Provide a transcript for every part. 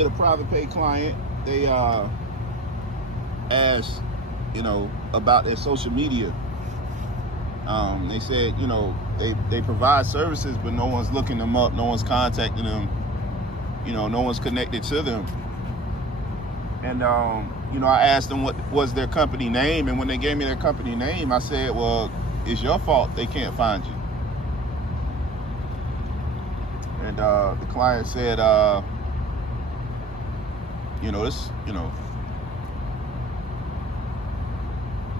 get a private pay client. They asked, about their social media. They said, they provide services, but no one's looking them up, no one's contacting them, no one's connected to them. And I asked them what was their company name, and when they gave me their company name, I said, well, it's your fault they can't find you. And the client said,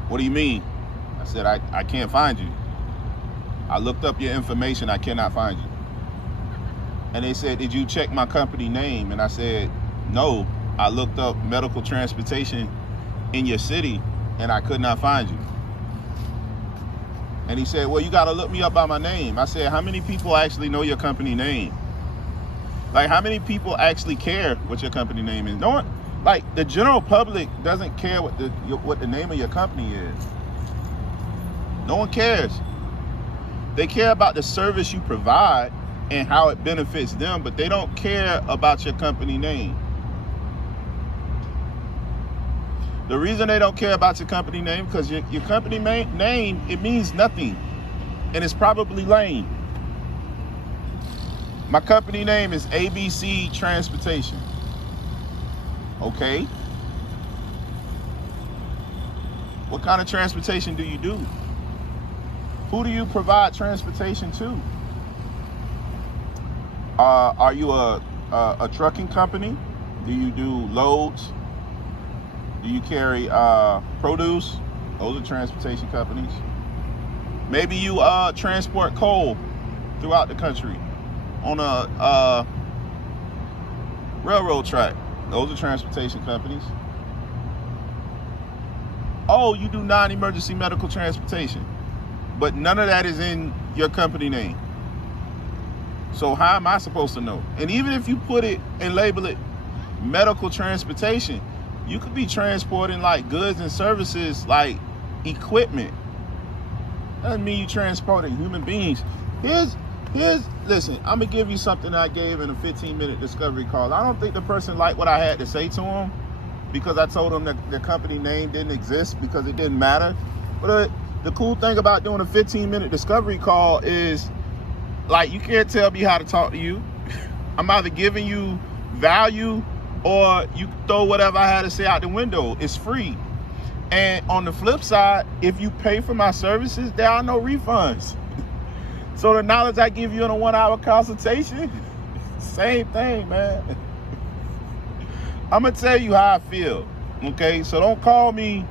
what do you mean? I said, I can't find you. I looked up your information, I cannot find you. And they said, did you check my company name? And I said, no, I looked up medical transportation in your city and I could not find you. And he said, well, you gotta look me up by my name. I said, how many people actually know your company name? Like, how many people actually care what your company name is? No one, like, the general public doesn't care what the name of your company is. No one cares. They care about the service you provide and how it benefits them, but they don't care about your company name. The reason they don't care about your company name, because your company name, it means nothing, and it's probably lame. My company name is ABC Transportation. Okay. What kind of transportation do you do? Who do you provide transportation to? Are you a trucking company? Do you do loads? Do you carry produce? Those are transportation companies. Maybe you transport coal throughout the country on a railroad track. Those are transportation companies. Oh, you do non-emergency medical transportation, but none of that is in your company name. So how am I supposed to know? And even if you put it and label it medical transportation, you could be transporting like goods and services, like equipment. Doesn't mean you transporting human beings. Listen, I'm gonna give you something I gave in a 15-minute discovery call. I don't think the person liked what I had to say to him, because I told him that the company name didn't exist because it didn't matter. But the cool thing about doing a 15-minute discovery call is, like, you can't tell me how to talk to you. I'm either giving you value or you throw whatever I had to say out the window. It's free. And on the flip side, if you pay for my services, there are no refunds. So the knowledge I give you in a 1-hour consultation, same thing, man. I'm gonna tell you how I feel, okay? So don't call me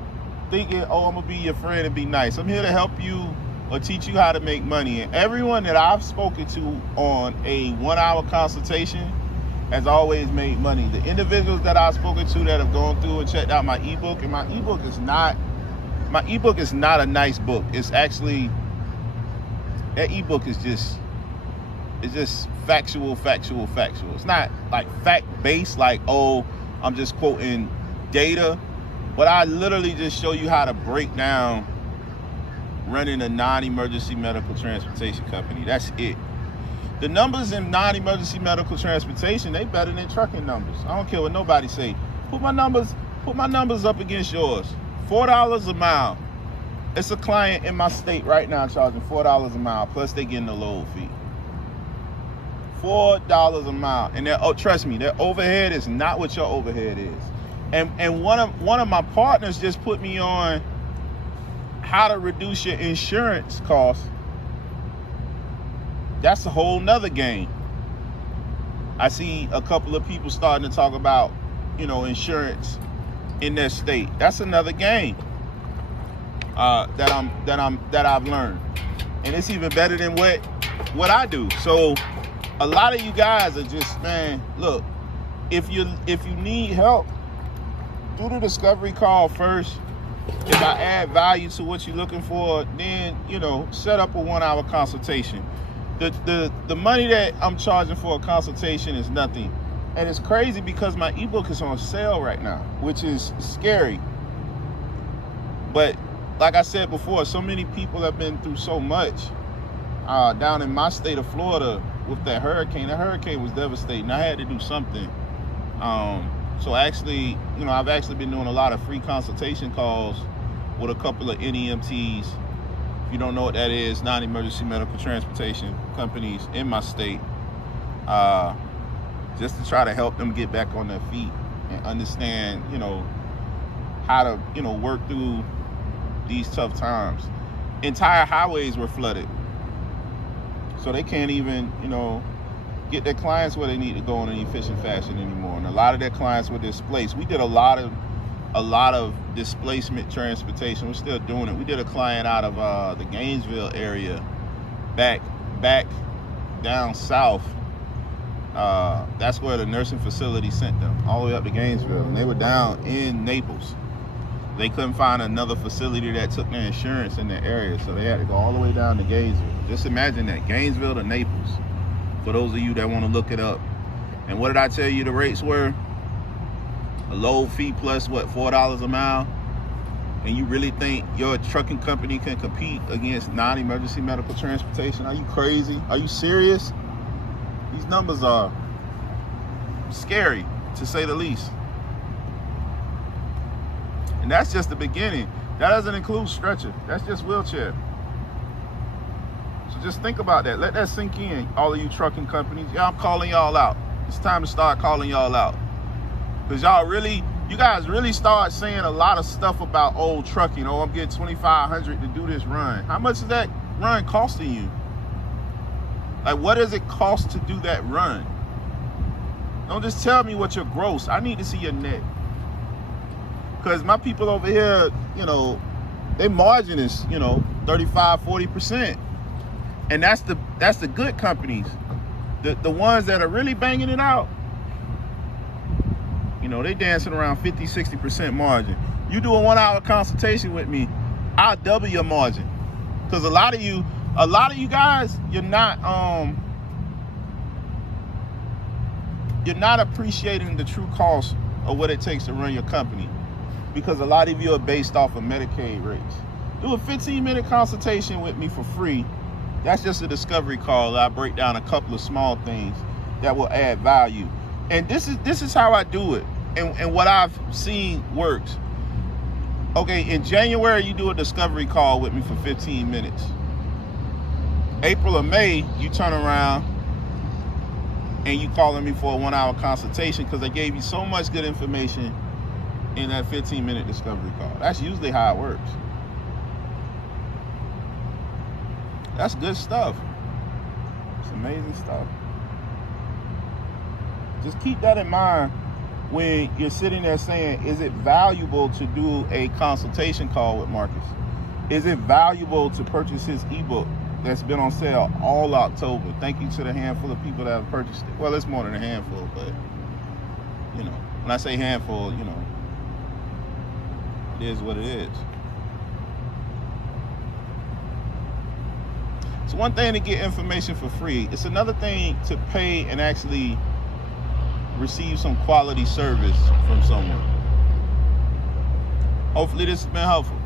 thinking, oh, I'm gonna be your friend and be nice. I'm here to help you or teach you how to make money. And everyone that I've spoken to on a 1-hour consultation has always made money. The individuals that I've spoken to that have gone through and checked out my ebook, and my ebook is not a nice book. It's actually, that ebook is just factual. It's not like fact-based, like, oh, I'm just quoting data, but I literally just show you how to break down running a non-emergency medical transportation company. That's it. The numbers in non-emergency medical transportation, they better than trucking numbers. I don't care what nobody say. Put my numbers up against yours. $4 a mile. It's a client in my state right now charging $4 a mile, plus they getting a load fee. $4 a mile. And trust me, their overhead is not what your overhead is. And one of my partners just put me on how to reduce your insurance costs. That's a whole nother game. I see a couple of people starting to talk about, insurance in their state. That's another game that I've learned, and it's even better than what I do. So a lot of you guys are just, man, look, if you need help, do the discovery call first. If I add value to what you're looking for, then, set up a 1-hour consultation. The money that I'm charging for a consultation is nothing. And it's crazy because my ebook is on sale right now, which is scary. But like I said before, so many people have been through so much down in my state of Florida with that hurricane. That hurricane was devastating. I had to do something. So actually, you know, I've actually been doing a lot of free consultation calls with a couple of NEMTs. If you don't know what that is, non-emergency medical transportation companies in my state, just to try to help them get back on their feet and understand, you know, how to, you know, work through these tough times. Entire highways were flooded, so they can't even, you know, get their clients where they need to go in an efficient fashion anymore. And a lot of their clients were displaced. We did a lot of displacement transportation. We're still doing it. We did a client out of the Gainesville area back down south. That's where the nursing facility sent them, all the way up to Gainesville. And they were down in Naples. They couldn't find another facility that took their insurance in their area, so they had to go all the way down to Gainesville. Just imagine that, Gainesville to Naples, for those of you that want to look it up. And what did I tell you the rates were? A load fee plus, what, $4 a mile? And you really think your trucking company can compete against non-emergency medical transportation? Are you crazy? Are you serious? These numbers are scary, to say the least. And that's just the beginning. That doesn't include stretcher. That's just wheelchair. So just think about that. Let that sink in, all of you trucking companies. Yeah, I'm calling y'all out. It's time to start calling y'all out. Because you guys really start saying a lot of stuff about old trucking. Oh, I'm getting $2,500 to do this run. How much is that run costing you? Like, what does it cost to do that run? Don't just tell me what your gross. I need to see your net. Because my people over here, you know, their margin is, you know, 35, 40%. And that's the good companies. The ones that are really banging it out, you know, they dancing around 50, 60% margin. You do a 1 hour consultation with me, I'll double your margin. Because a lot of you guys, you're not appreciating the true cost of what it takes to run your company. Because a lot of you are based off of Medicaid rates. Do a 15-minute consultation with me for free. That's just a discovery call. I break down a couple of small things that will add value. And this is how I do it. And what I've seen works. Okay, in January, you do a discovery call with me for 15 minutes. April or May, you turn around and you calling me for a 1 hour consultation because I gave you so much good information in that 15-minute discovery call. That's usually how it works. That's good stuff. It's amazing stuff. Just keep that in mind when you're sitting there saying, is it valuable to do a consultation call with Marcus? Is it valuable to purchase his ebook that's been on sale all October? Thank you to the handful of people that have purchased it. Well, it's more than a handful, but, you know, when I say handful, you know, it is what it is. It's one thing to get information for free. It's another thing to pay and actually receive some quality service from someone. Hopefully this has been helpful.